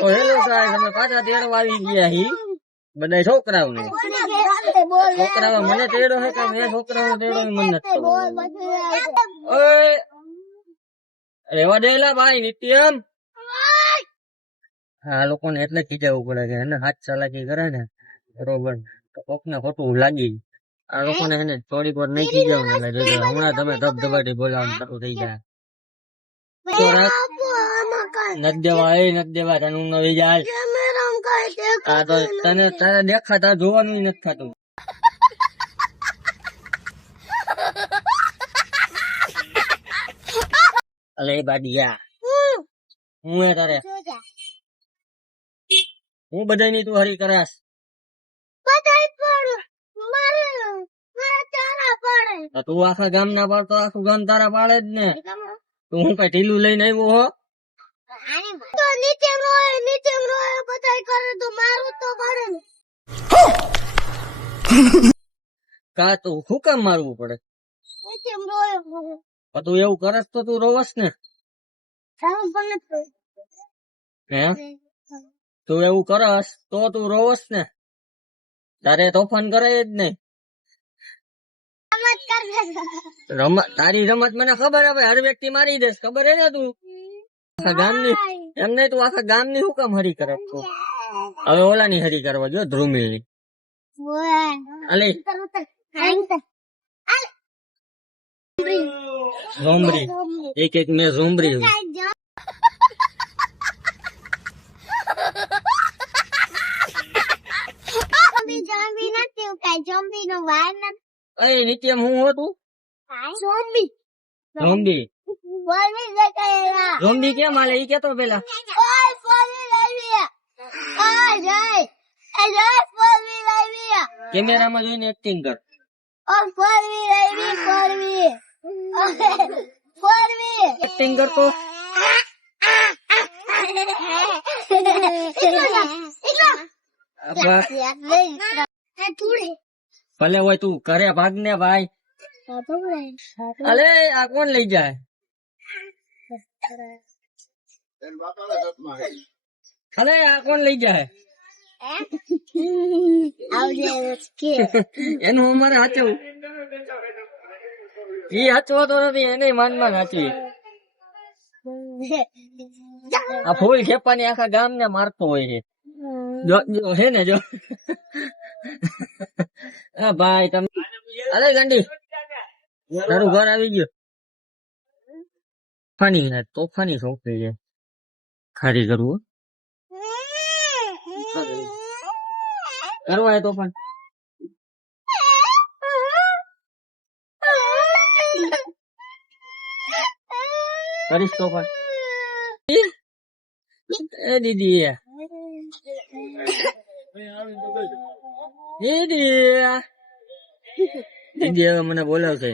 તો hello guys, અમે પાછા તેડવા આવી ગયા હી બધા છોકરાઓને. છોકરાઓ મને તેડો હે કે મેં છોકરાઓ તેડો મને નથી ખબર. ઓય રેવા દેલા ભાઈ નિત્યમ. આ લોકોને એટલે ખીજાવવું પડે કે એને હાથ ચાલાકી કરે ને બરોબર તો કોકને ખોટું લાગી. આ લોકોને એને થોડીક વાર નહીં ખીજાવ ને એટલે હમણાં તમે ધબધબાટી બોલાવવાનું શરૂ થઈ જાય. નથી દેવા એ નથી દેવા તને ઊંઘ આવી જાય. આ તો તને તારે દેખાતા જોવાનું નથી થતું. અલે બાડિયા હું હે તારે હું બધાની તું હરી કરાશ. તું આખા ગામ ના પાડતો આખું ગામ તારા પાડે જ ને. તું હું કઈ ઢીલું લઈને આવ્યો હો? કા તું શું કામ મારવું પડે? તું એવું કરસ તો તું રોવસ ને. હે તું એવું કરસ તો તું રોવસ ને. તારે તોફાન કરે જ નહીં. તારી રમત મને ખબર હવે હર વ્યક્તિ મારી દેશ ખબર હે ને. તું આખા ગામની એમ નહીં તું આખા ગામની શું કામ હરી કરે તું? હવે ઓલાની હરી કરવા જો ધ્રુમી અલે ઝોમરી એક એક મેં ઝોમરી અરે નિત્યમ હું હો તું? ઝોમ્બી ઝોમ્બી કેમ હાલે ઈ કેતો પેલા. કેમેરામાં જોઈને એક્ટિંગ કર. એક્ટિંગ કરતો ભલે હોય તું કરે ભાગ ને ભાઈ. અલે આ કોણ લઈ જાય? અલે આ કોણ લઈ જાય? એનું અમારે હાચવું. ઈ હાચવો તો નથી એને માનમાં હાચવી. આ ફૂલ ખેપાની આખા ગામ ને મારતો હોય છે. જો હે ને જો ભાઈ તમે અરે ગાંડી તારું ઘર આવી ગયું. ફાની તોફાની છોકરી છે. ખારી કરવું કરવા તોફાન કરીશ તોફાન. એ દીદી દીદી હવે મને બોલાવશે.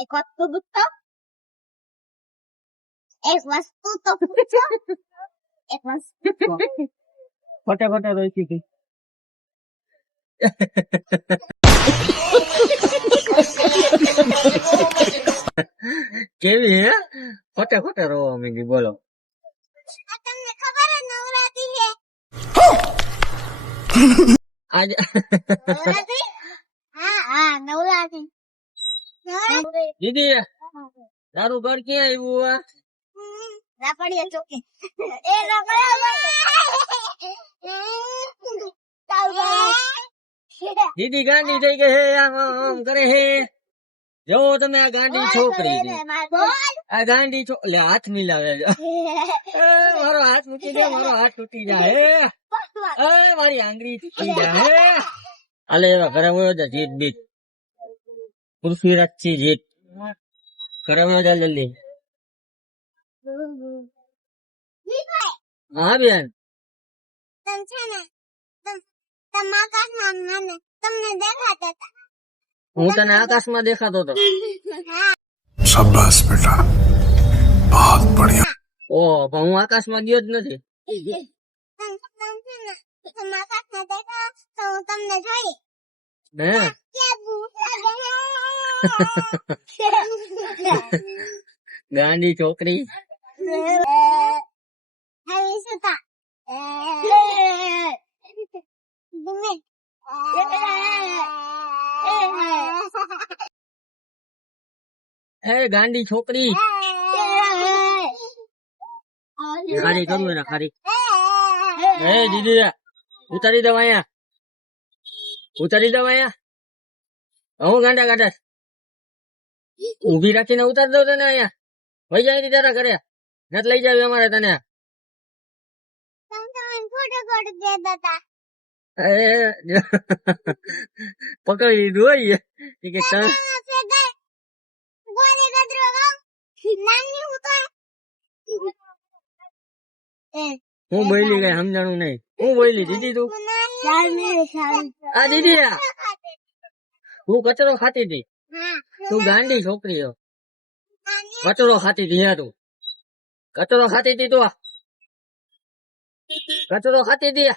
એક વસ્તુ પૂછો, એક વસ્તુ તો પૂછો, એક વસ્તુ. ફોટા ફોટા રોકી ગઈ. કેવી હે ખોટા ખોટા રોવા માંગી. બોલો તમને ખબર હે નવરાત્રી હે આજ? નવરાત્રી? હા નવરાત્રી. દીદી તારું ઘર ક્યાં આવ્યું? રાપડિયા ચોકી. એ દીદી ગાંડી થઈ ગઈ હે આમ આમ કરે હે. જો તમે આ ગાંડી છોકરી આ ગાંડી લે હાથ મિલાવે. મારો હાથ મૂકી દે મારો હાથ તૂટી જાય. મારી આંગળી તૂટી જાય. આલે એવા ઘરે હોય જીત બીત પૃથ્વીરાજ થી જીત ઘરે હોય જલ્દી. હા બેન તમને દેખાતા હતા. હું તને આકાશમાં દેખાતો હતો. શાબાશ બેટા બહુત બઢિયા. ઓ પણ હું આકાશમાં ગયો જ નથી. તમને જોઈ ગાંડી છોકરી. એ ગાંડી છોકરી ખારી કરું ને ખારી એ દીદી ઉતારી દઉં અહીંયા હું ગાંડા ગાંડા ઉભી રાખીને ઉતારી દઉં તને અહીંયા વહી જાય તારા ઘરે નથી લઈ જાવ અમારે તને પકડી લીધું હોય કે હું બોલી કઈ સમજાણું નહીં હું બોલી દીદી તું આ દીદી તું કચરો ખાતી હતી તું ગાંડી છોકરી છો કચરો ખાતી હતી તું કચરો ખાતી હતી તું કચરો ખાતી હતી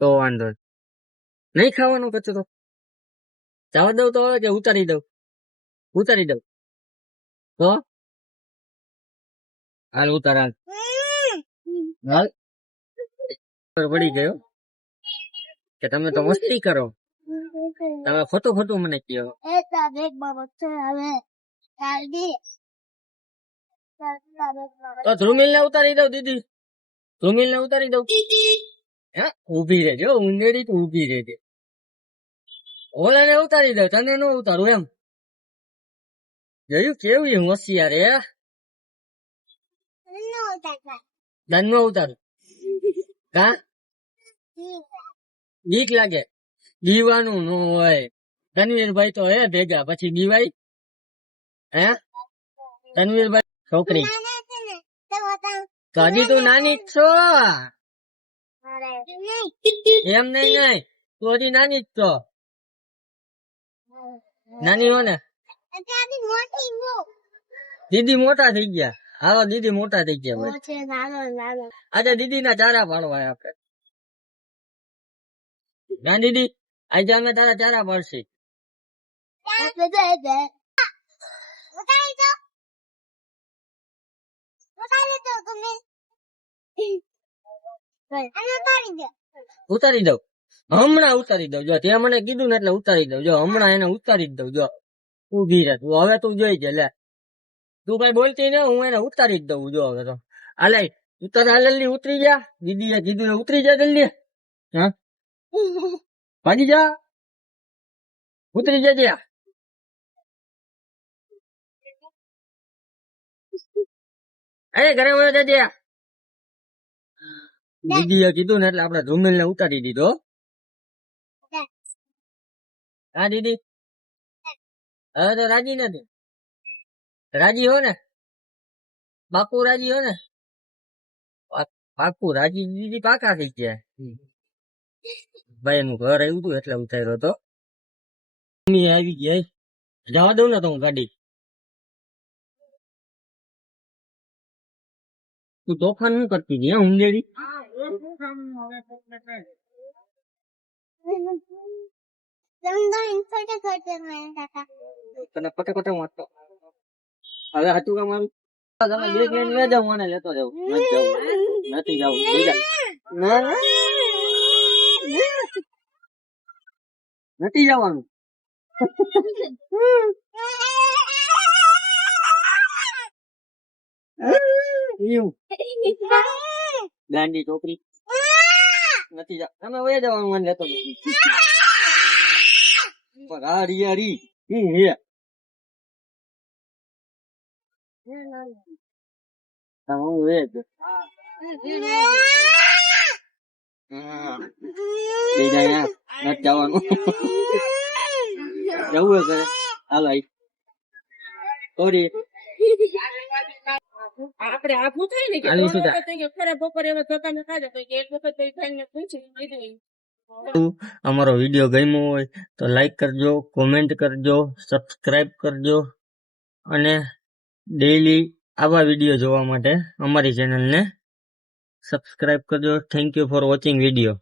તો વાંધો નહીં ખાવાનો કચરો જવા દઉં તો કે ઉતારી દઉં તો હાલ ઉતાર હાલ પડી ગયો કે તમે તો મસ્તી કરો તમે ખોટું મને કહો તો ધ્રુમિલ ને ઉતારી દઉં દીદી ધ્રુમિલ ને ઉતારી દઉં હે ઉભી રહેજો ઉંદેડી તું ઉભી રહેજે ઓલા ને ઉતારી દઉં તને ન ઉતારું એમ જોયું કેવું હોશિયાર હે ધન નો ઉતારું કા બીક લાગે દીવાનું ન હોય તનવીરભાઈ તો હે ભેગા પછી દીવાય હે તનવીરભાઈ છોકરી તો હજી તું નાની જ છો એમ નહીં તું હજી નાની જ છો નાની હો ને દીદી મોટા થઈ ગયા હાલો દીદી મોટા થઈ ગયા આજે દીદી ના ચારા પાડવા આપડે ના દીદી આજે અમે તારા ચારા પાડશે ઉતારી દઉં હમણાં ઉતારી દઉં જો ત્યાં મને કીધું ને એટલે ઉતારી દઉં જો હમણાં એને ઉતારી જ દઉં જો ઉભી રહે તું હવે તું જોઈ છે લે તું કઈ બોલતી ને હું એને ઉતારી જ દઉં જો હવે તો હાલે ઉતાર જલ્દી ઉતરી જા દીદી એ કીધું ઉતરી જા જલ્દી હા ભાગી જા ઉતરી જજે અરે ઘરે વયો જજે દીદી એ કીધું ને એટલે આપડે ધુમેલ ને ઉતારી દીધો હા દીદી હવે તો રાજી નથી રાજી હો ને બાપુ રાજી હો ને પાકું રાજી દીદી પાકા થઈ ગયા ભાઈ નું ઘર આવ્યું હતું એટલે ઉતાર્યો હતો આવી ગયા જવા દઉં ને તો હું ગાડી તું તોફાન શું કરતી હતી ઊંઘેડી તને ફટાફટ વાંચતો હવે હતું કામ મારું તમે બેગ લઈને લે જાવ મને લેતો જાવ નથી જાવ નથી જવાનું ગાંડી છોકરી નથી જાવ તમે વયા જવાનું મને લેતો હારી હારી હે હું વેજ નથી જવાનું જવું કરે હાલ સોરી આપડે આખું થાય ને અમારો વિડીયો ગમ્યો હોય તો લાઈક કરજો કોમેન્ટ કરજો સબસ્ક્રાઇબ કરજો અને ડેઈલી આવા વિડીયો જોવા માટે અમારી ચેનલને સબસ્ક્રાઇબ કરજો thank you for watching video